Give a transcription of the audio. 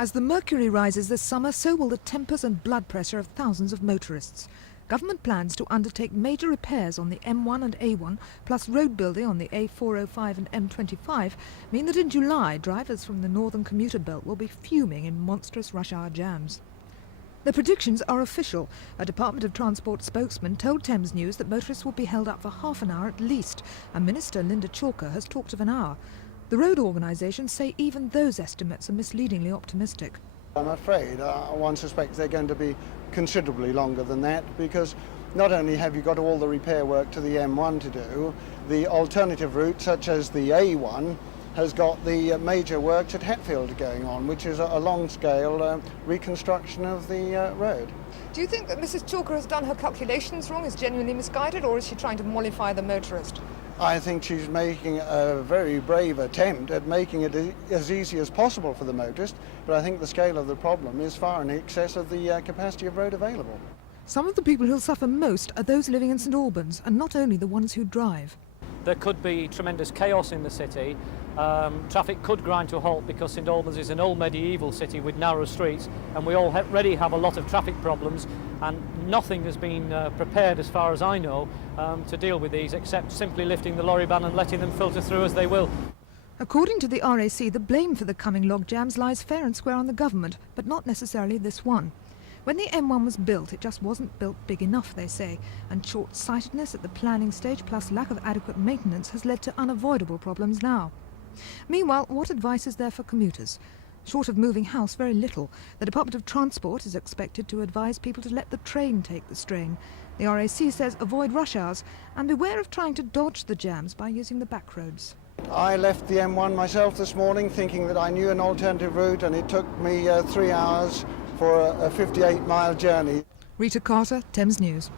As the mercury rises this summer, so will the tempers and blood pressure of thousands of motorists. Government plans to undertake major repairs on the M1 and A1, plus road building on the A405 and M25, mean that in July, drivers from the northern commuter belt will be fuming in monstrous rush-hour jams. The predictions are official. A Department of Transport spokesman told Thames News that motorists will be held up for half an hour at least, and Minister Linda Chalker has talked of an hour. The road organisations say even those estimates are misleadingly optimistic. I'm afraid one suspects they're going to be considerably longer than that, because not only have you got all the repair work to the M1 to do, the alternative route such as the A1 has got the major works at Hatfield going on, which is a long-scale reconstruction of the road. Do you think that Mrs Chalker has done her calculations wrong, is genuinely misguided, or is she trying to mollify the motorist? I think she's making a very brave attempt at making it as easy as possible for the motorist, but I think the scale of the problem is far in excess of the capacity of road available. Some of the people who'll suffer most are those living in St Albans, and not only the ones who drive. There could be tremendous chaos in the city. Traffic could grind to a halt because St Albans is an old medieval city with narrow streets, and we already have a lot of traffic problems, and nothing has been prepared, as far as I know, to deal with these, except simply lifting the lorry ban and letting them filter through as they will. According to the RAC, the blame for the coming log jams lies fair and square on the government, but not necessarily this one. When the M1 was built, it just wasn't built big enough, they say, and short-sightedness at the planning stage plus lack of adequate maintenance has led to unavoidable problems now. Meanwhile, what advice is there for commuters? Short of moving house, very little. The Department of Transport is expected to advise people to let the train take the strain. The RAC says avoid rush hours and beware of trying to dodge the jams by using the back roads. I left the M1 myself this morning thinking that I knew an alternative route, and it took me 3 hours for a 58-mile journey. Rita Carter, Thames News.